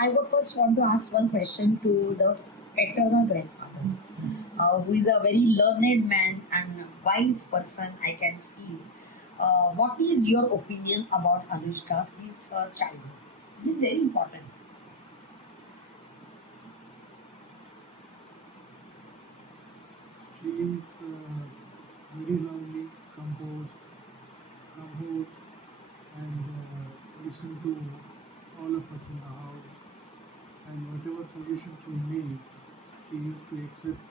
I would first want to ask one question to the paternal grandfather, who is a very learned man and wise person, I can feel. What is your opinion about Anushka since her childhood? This is very important. She is very lovely, composed, and listen to all of us in the house. And whatever suggestions we made, she used to accept.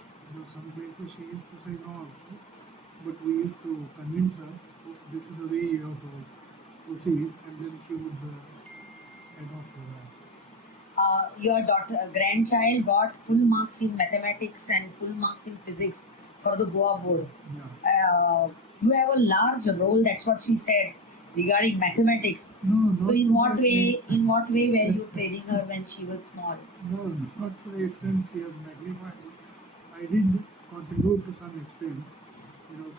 Some places she used to say no also, but we used to convince her, "Oh, this is the way you have to proceed," and then she would adopt to that. Your daughter, grandchild got full marks in mathematics and full marks in physics for the Goa board. Yeah. You have a large role. That's what she said regarding mathematics. No, So, not in to what the way? In what way were you training her when she was small? No, not to the extent she has magnified. I did contribute to some extent,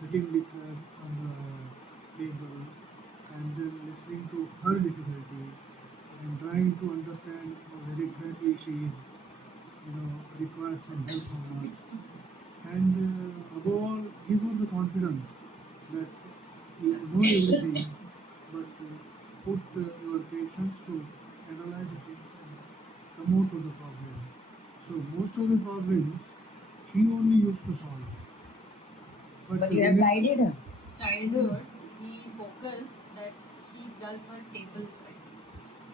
sitting with her on the table and then listening to her difficulties and trying to understand where exactly she is, requires some help from us. And above all, give her the confidence that you know everything, but put your patience to analyze the things and come out with the problem. So most of the problems she only used to solve. But you have guided her. Childhood, he focused that she does her tables right.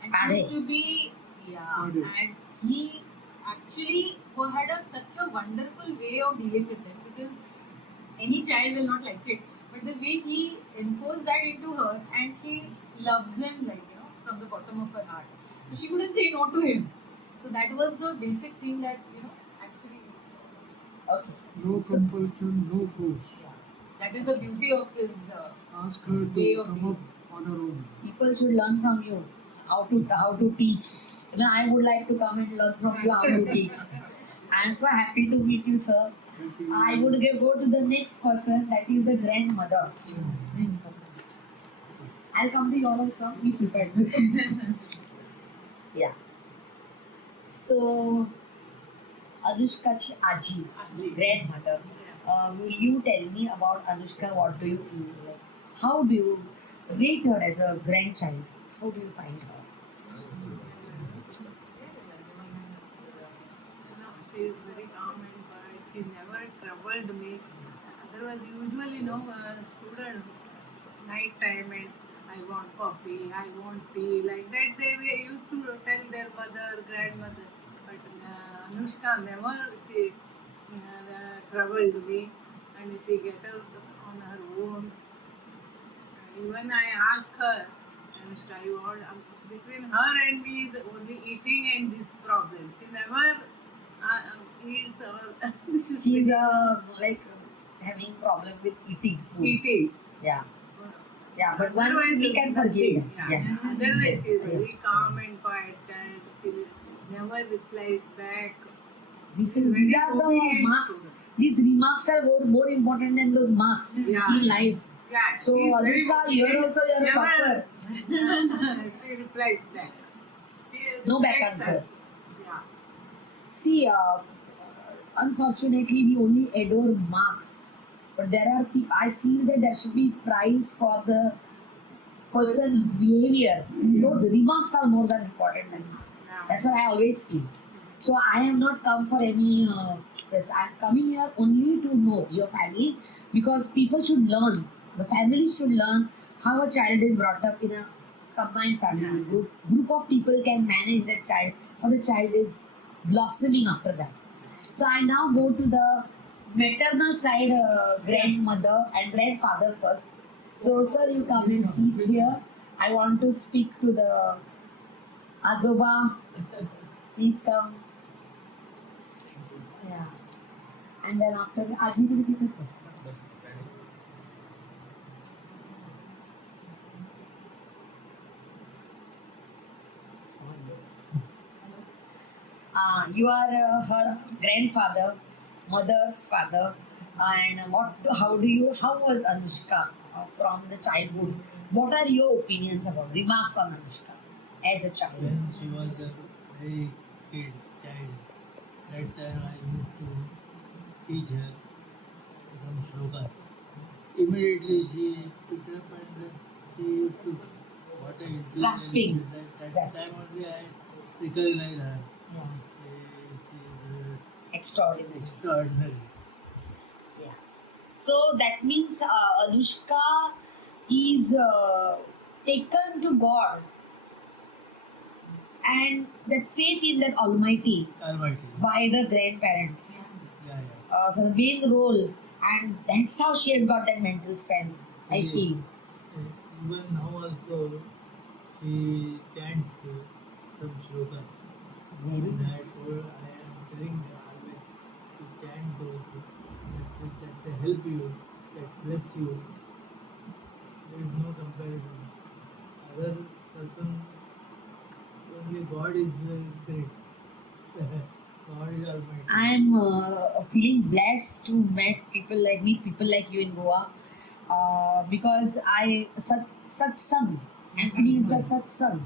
And Are he used they? to be, yeah, Are they? and he actually had such a wonderful way of dealing with it because any child will not like it. But the way he enforced that into her, and she loves him like from the bottom of her heart. So she couldn't say no to him. So that was the basic thing that actually. Okay. No So, compulsion, no force. That is the beauty of his. Ask her Way to of come being. up on her own. people should learn from you how to teach. Even I would like to come and learn from you how to teach. I'm so happy to meet you, sir. Thank you. I would go to the next person, that is the grandmother. I'll come to you all also. Be prepared. Yeah. So, Anushka's Aji, grandmother. Will you tell me about Anushka? What do you feel like? How do you rate her as a grandchild? How do you find her? She is very calm and quiet. She never troubled me. Otherwise, usually, students, night time and I want coffee, I want tea, like that they were used to tell their mother, grandmother. But Anushka never she troubled me, and she get up on her own. Even I ask her, Anushka, you want between her and me is only eating and this problem. She never eats or She's like having problem with eating food. eating. Yeah. Yeah, but one Otherwise, we can forgive nothing. that. Yeah. Otherwise, she is Yeah. very calm and quiet child. She never replies back. These are the obedient marks. student. These remarks are more important than those marks Yeah. in life. Yeah, So, she is very Anushka, you are obedient. also your Never- topper. she replies back. She No back respects us. answers. Yeah. See, unfortunately, we only adore marks. But there are people, I feel that there should be prize for the person's behavior. Those remarks are more than important than marks. Yeah. That's what I always feel. So I have not come for any this. I'm coming here only to know your family, because people should learn. The family should learn how a child is brought up in a combined family. Group of people can manage that child. How the child is blossoming after that. So I now go to the maternal side, grandmother and grandfather first. So sir, you come and sit here. I want to speak to the Azoba. Please come. Yeah. And then after the Aji will be the person. You are her grandfather, mother's father, and how was Anushka from the childhood? What are your opinions about remarks on Anushka as a child? When she was very kid, child. That time I used to teach her some shlokas. Immediately she picked up and she used to what I did. Grasping. That Grasping. time only I recognized her. Yeah. She is Extraordinary. extraordinary. Yeah. So that means Anushka is taken to God and that faith in that Almighty Almighty. by the grandparents. Yeah. So the main role, and that's how she has got that mental strength. I Yeah. feel. Even now also she chants some shlokas. Very And good. I am telling her always to chant those that help you, that bless you. There is no comparison. Other person, only God is great. God is Almighty. I am feeling blessed to meet people like you in Goa because satsang. I'm feeling it's a satsang.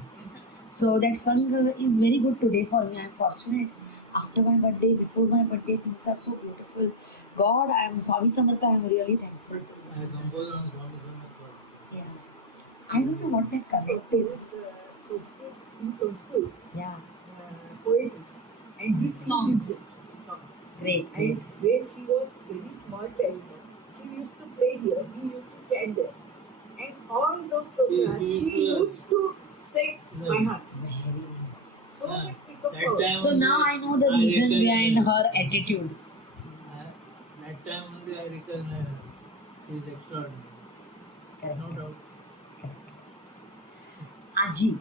So that song is very good today for me. I'm fortunate. After my birthday, before my birthday, things are so beautiful. God, I am Swami Samartha. I am really thankful to I you. compose on Swami Samartha. Yeah. I don't know what that connect is. Sanskrit, in Sanskrit, Yeah. poetry, and he Songs. sings it. Great, great. And when she was very small child, she used to play here, he used to chant there. And all those programs, she used to say by heart. Very nice. So Yeah. that become That her. time So now I know the reason behind her attitude. That time only I recognize her. She is extraordinary. Correct. No doubt. Aji,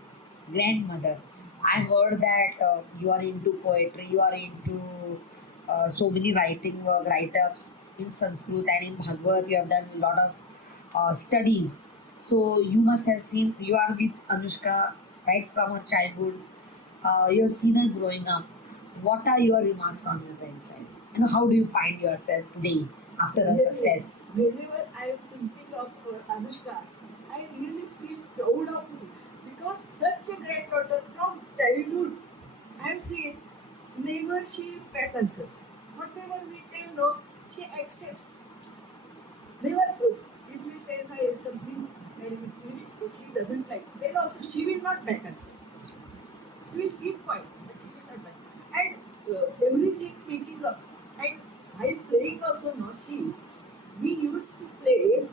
grandmother. I heard that you are into poetry, you are into so many writing work, write-ups in Sanskrit and in Bhagavad. You have done a lot of studies. So you must have seen, you are with Anushka right from her childhood. You have seen her growing up. What are your remarks on your grandchild? And how do you find yourself today after a success? Whenever I am thinking of Anushka, I really feel proud of her because such a granddaughter from childhood, I am seeing never she preconcept. Whatever we tell her, she accepts. Never good. If we say her something and if she doesn't like, then also she will not preconcept. She will keep quiet, but she will not back. And everything picking up. And while playing also now, we used to play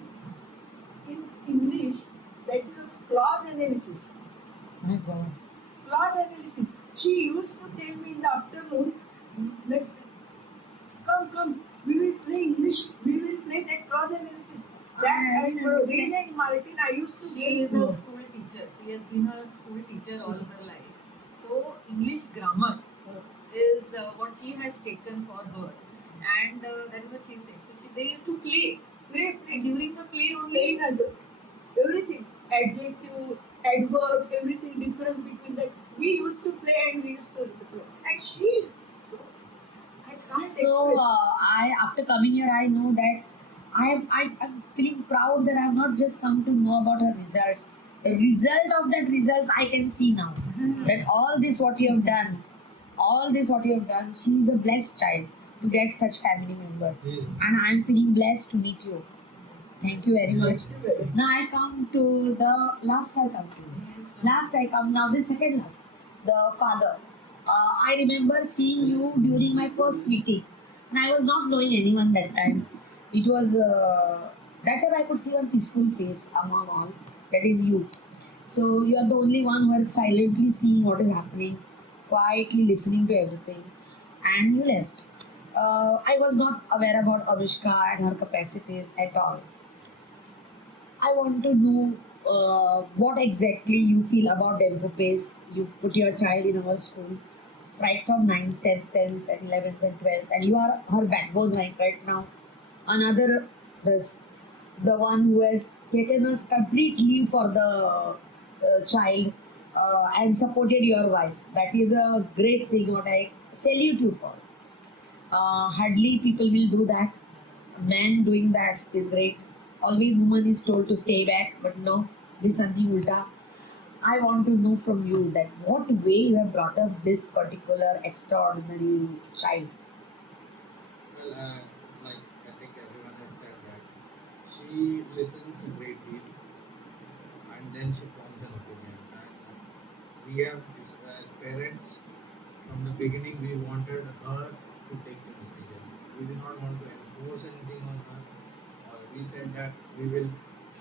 in English, that is clause analysis. My God. Clause analysis. She used to tell me in the afternoon, like, come, we will play English, we will play that clause analysis. That I and didn't understand. Rain and Martin, I used to She play. is a school teacher. She has been a school teacher all her life. So English grammar is what she has taken for her, and that is what she said. So they used to play, and during the play only. Playing everything, adjective, adverb, everything different between that. We used to play and we used to play. And she is so, I can't So express. after coming here, I know that I'm feeling proud that I have not just come to know about her results. The result of that results I can see now. That all this what you have done, she is a blessed child to get such family members. Yes. And I'm feeling blessed to meet you. Thank you very much. Yes. Now I come to the last I come to. Yes, Last I come now the second last, the father. I remember seeing you during my first meeting, and I was not knowing anyone that time. It was that time I could see one peaceful face among all. That is you. So you are the only one who are silently seeing what is happening, quietly listening to everything, and you left. I was not aware about Anushka and her capacities at all. I want to know what exactly you feel about Dempo Pace. You put your child in our school right from 9th, 10th, and 11th, and 12th, and you are her backbone right now. Another, this, the one who has taken us complete leave for the child and supported your wife. That is a great thing, what I salute you for. Hardly people will do that. Man doing that is great. Always woman is told to stay back, but no, this is something ulta. I want to know from you that what way you have brought up this particular extraordinary child. Well, like I think everyone has said that she listens a great deal and then she forms an opinion. And we have, as parents, from the beginning, we wanted her to take the decisions. We did not want to enforce anything on her, or we said that we will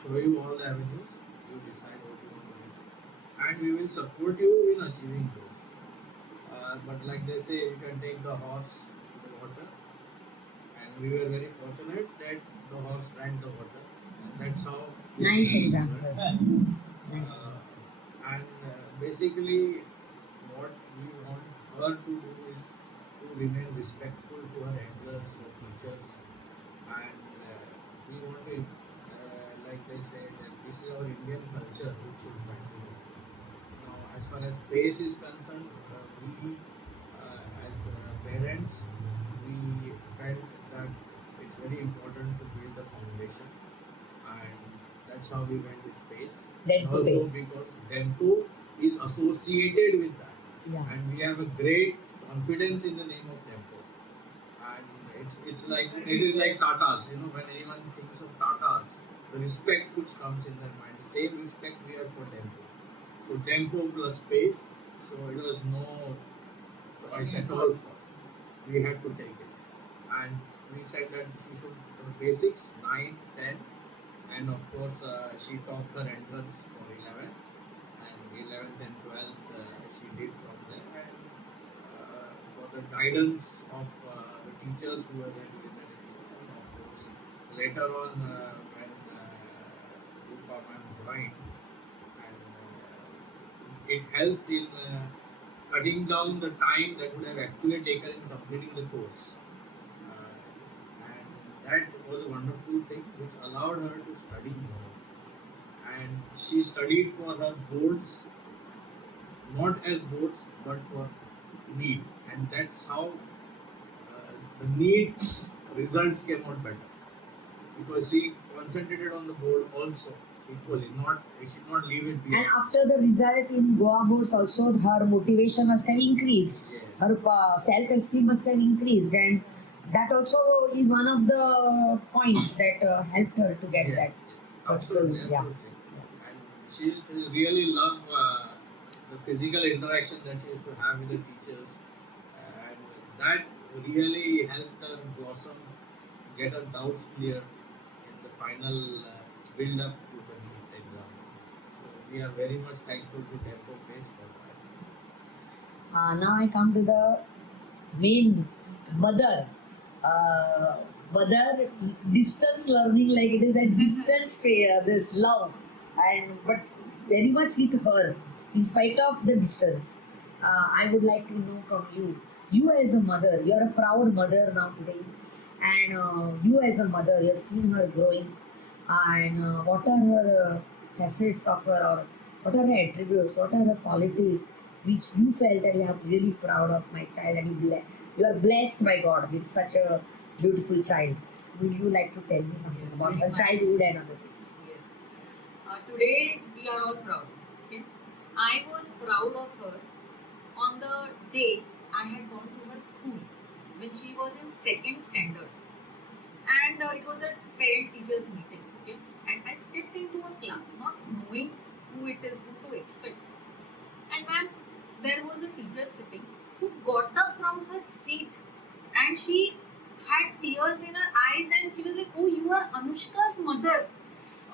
show you all the avenues, you decide what you want to do, and we will support you in achieving those. But like they say, you can take the horse to the water, and we were very fortunate that the horse drank the water, and that's how we Nice achieved example. that. Nice. And basically, what we want her to do is to remain respectful to her elders, her teachers, and we want to, like they say, that this is our Indian culture which should continue. Now, as far as pace is concerned, we as parents, we felt that it's very important to build the foundation, and that's how we went with pace. And Dempo also pace. because Dempo is associated with that, Yeah. and we have a great confidence in the name of Dempo. And it's like it is like Tatas. You know, when anyone thinks of Tatas, the respect which comes in their mind, the same respect we have for Dempo. So Dempo plus pace. So it was no choice at all for us. We had to take it, and we said that she should basics 9, 10, and of course she topped her entrance for 11, and 11th and 12th she did from there. And for the guidance of the teachers who were there during that division, and of course later on when Rupa ma'am joined, and it helped in cutting down the time that would have actually taken in completing the course. And that was a wonderful thing which allowed her to study more. And she studied for her boards, not as boards, but for NEET. And that's how the NEET results came out better. Because she concentrated on the board also equally, not she did not leave it And behind. after the result in Goa boards, also her motivation must have increased. Yes. Her self-esteem must have increased, and that also is one of the points that helped her to get Yes, that. yes, absolutely, Yeah. absolutely. And she used to really love the physical interaction that she used to have with the teachers, and that really helped her blossom, get her doubts clear in the final build up to the NEET exam. So we are very much thankful to Dempo Pace for that. Now I come to the main mother. Uh, Mother distance learning, like it is a distance this love, and but very much with her in spite of the distance. I would like to know from you. You as a mother, you are a proud mother now today, and you as a mother, you have seen her growing, and what are her facets of her, or what are her attributes, what are her qualities which you felt that you are really proud of my child, and you are blessed by God with such a beautiful child. Would you like to tell me something Yes, about very her much. childhood and other things? Yes. Today we are all proud. Okay. I was proud of her on the day I had gone to her school when she was in second standard, and it was a parents teachers meeting. Okay, and I stepped into a class not knowing who it is, who to expect. And ma'am, there was a teacher sitting who got up from her seat, and she had tears in her eyes, and she was like, "Oh, you are Anushka's mother."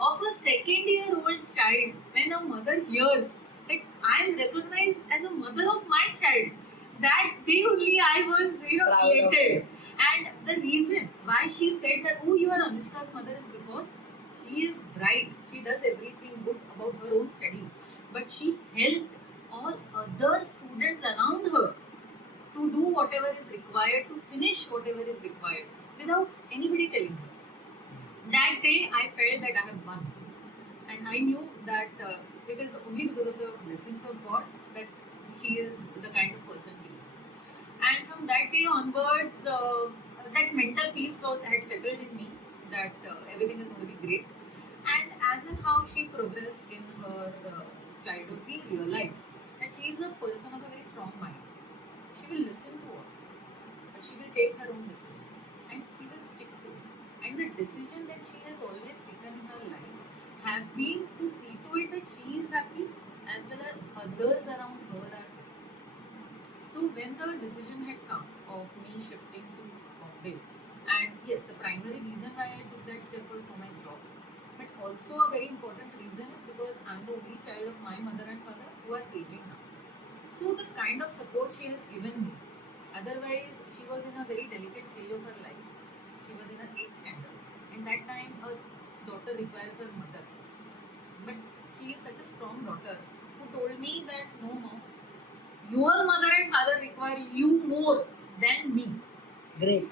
Of a second-year-old child, when a mother hears that I'm recognized as a mother of my child, that day only I was, Proud of elated. And the reason why she said that, "Oh, you are Anushka's mother," is because she is bright. She does everything good about her own studies, but she helped all other students around her to do whatever is required, to finish whatever is required, without anybody telling her. That day I felt that I have won, and I knew that it is only because of the blessings of God that she is the kind of person she is. And from that day onwards, that mental peace had settled in me, that everything is going to be great. And as in how she progressed in her childhood, we realized that she is a person of a very strong mind. She will listen to all, but she will take her own decision and she will stick to it. And the decision that she has always taken in her life have been to see to it that she is happy as well as others around her are happy. So when the decision had come of me shifting to Bombay, and yes, the primary reason why I took that step was for my job, but also a very important reason is because I'm the only child of my mother and father who are aging now. So the kind of support she has given me, otherwise she was in a very delicate stage of her life. She was in her 8th standard, and that time a daughter requires her mother. But she is such a strong daughter who told me that no, mom, your mother and father require you more than me. Great.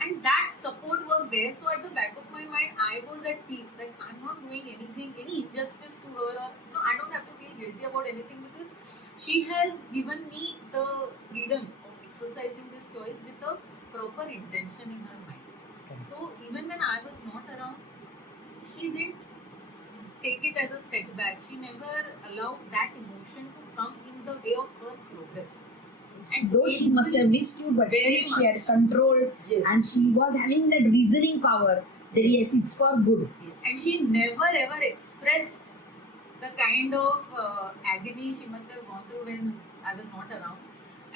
And that support was there. So at the back of my mind, I was at peace that I'm not doing anything, any injustice to her, or I don't have to feel guilty about anything because she has given me the freedom of exercising this choice with a proper intention in her mind. Okay. So even when I was not around, she didn't take it as a setback. She never allowed that emotion to come in the way of her progress. And Though she must have missed you, but Very still she had much. control, Yes. and she was having that reasoning power that yes, it's for good. Yes. And she never ever expressed the kind of agony she must have gone through when I was not around.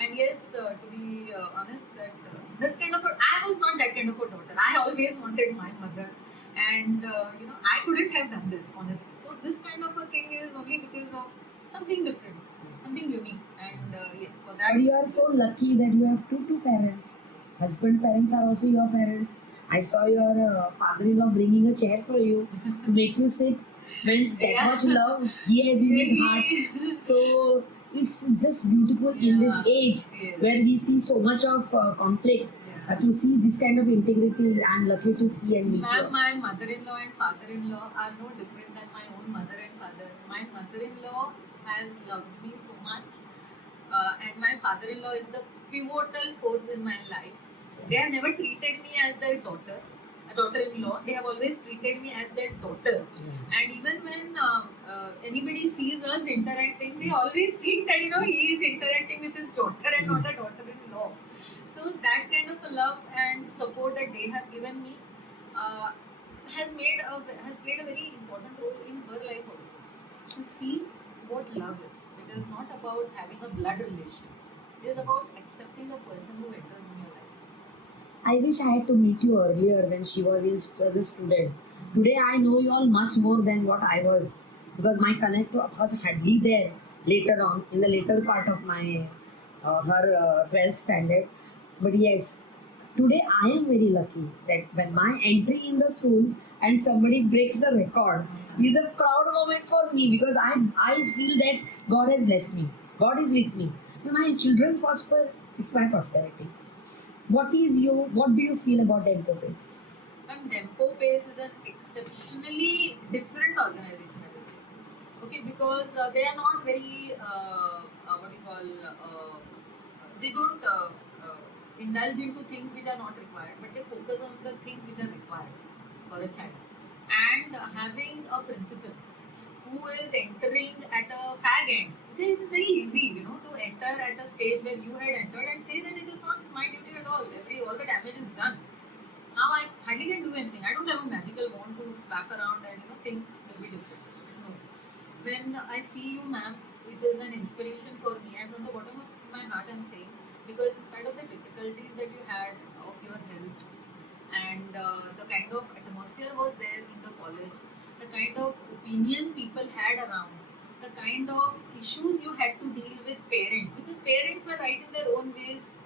And yes, to be honest, that this kind of I was not that kind of a daughter. I always wanted my mother, and I couldn't have done this honestly. So this kind of a thing is only because of something different, something unique. And yes, for that. And you are so lucky that you have two parents. Husband parents are also your parents. I saw your father-in-law bringing a chair for you to make you sit. Means that Yeah. much love he has in his heart. So it's just beautiful in this Yeah. age Yes. where we see so much of conflict. Yeah. To see this kind of integrity, I'm lucky to see and meet Ma'am, you. my mother-in-law and father-in-law are no different than my own mother and father. My mother-in-law has loved me so much, and my father-in-law is the pivotal force in my life. They have never treated me as their daughter, a daughter-in-law. They have always treated me as their daughter. And even when anybody sees us interacting, they always think that he is interacting with his daughter and not a daughter-in-law. So that kind of a love and support that they have given me uh, has played a very important role in her life also. To see what love is. It is not about having a blood relation. It is about accepting a person who enters in your life. I wish I had to meet you earlier when she was as a student. Today I know you all much more than what I was because my connect was hardly there later on in the later part of my her 12th standard. But yes, today I am very lucky that when my entry in the school and somebody breaks the record is a proud moment for me because I feel that God has blessed me. God is with me. When my children prosper, it's my prosperity. What do you feel about Dempo Base? And Dempo Base is an exceptionally different organization, I will say. Okay, because they are not very what do you call they don't indulge into things which are not required, but they focus on the things which are required for a child. And having a principal who is entering at a fag end. It is very easy, to enter at a stage where you had entered and say that it is not my duty at all. All the damage is done. Now I hardly can do anything. I don't have a magical wand to swap around and things will be different. No. When I see you, ma'am, it is an inspiration for me, and from the bottom of my heart, I'm saying because in spite of the difficulties that you had of your health and the kind of atmosphere was there in the college, the kind of opinion people had around, the kind of issues you had to deal with parents because parents were right in their own ways,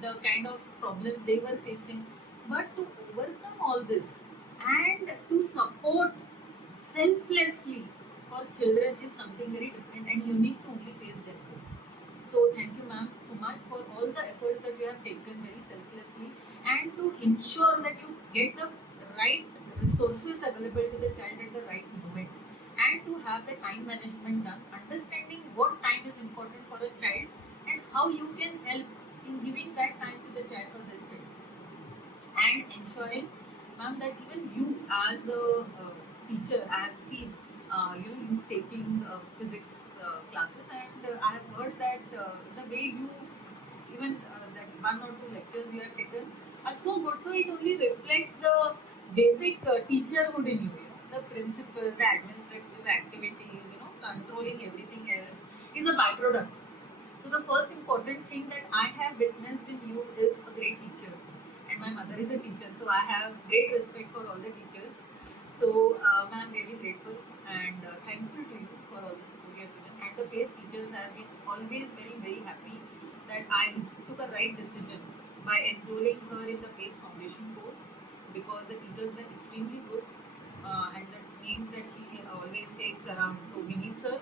the kind of problems they were facing. But to overcome all this and to support selflessly for children is something very different and unique to only face them. So thank you, ma'am, so much for all the efforts that you have taken very selflessly and to ensure that you get the right resources available to the child at the right moment and to have the time management done, understanding what time is important for a child and how you can help in giving that time to the child for their studies and ensuring, ma'am, that even you as a teacher, I have seen you taking physics classes, and I have heard that the way you even that one or two lectures you have taken are so good. So it only reflects the basic teacherhood in you. The principles, the administrative activities, controlling everything else is a byproduct. So the first important thing that I have witnessed in you is a great teacher, and my mother is a teacher, so I have great respect for all the teachers. So I'm really grateful and thankful to you for all the support you have given. And the PACE teachers have been always very happy that I took a right decision by enrolling her in the PACE Foundation course, because the teachers were extremely good, and that means that he always takes around. So Vinit sir,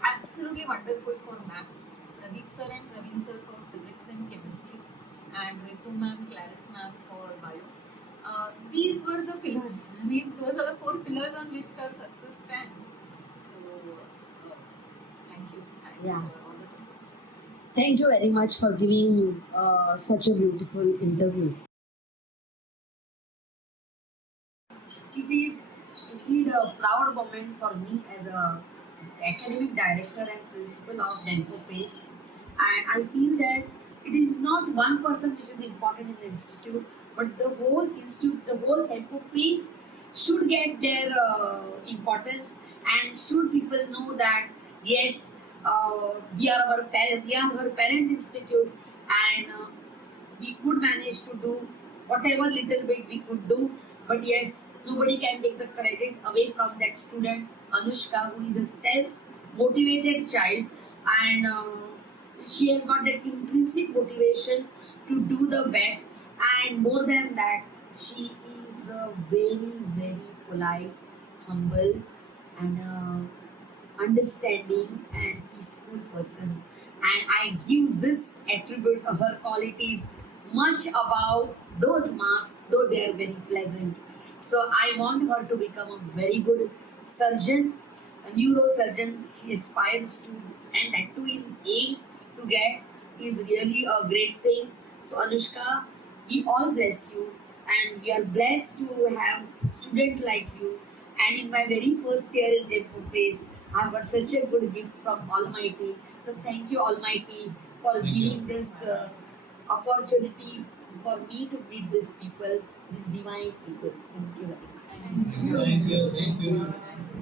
absolutely wonderful for maths. Pradeep sir and Praveen sir for physics and chemistry, and Ritu ma'am, Claris ma'am for bio. These were the pillars. I mean, those are the four pillars on which our success stands. So, thank you. Thanks Yeah. for all the support. Thank you very much for giving such a beautiful interview. It is indeed a proud moment for me as a academic director and principal of Dempo Pace. And I feel that it is not one person which is important in the institute, but the whole institute, the whole Dempo Pace should get their importance, and should people know that yes, we are our parent institute, and we could manage to do whatever little bit we could do. But yes, nobody can take the credit away from that student, Anushka, who is a self motivated child, and she has got that intrinsic motivation to do the best. And more than that, she is a very polite, humble, and understanding and peaceful person. And I give this attribute of her qualities much above those marks, though they are very pleasant. So I want her to become a very good surgeon, a neurosurgeon. She aspires to, and that too in aims to get, is really a great thing. So Anushka, we all bless you, and we are blessed to have students like you. And in my very first year in Dempo Place, I got such a good gift from Almighty. So thank you, Almighty, for Thank giving you. this opportunity for me to meet these people, these divine people. Thank you very much. Thank you. Thank you. Thank you. Thank you.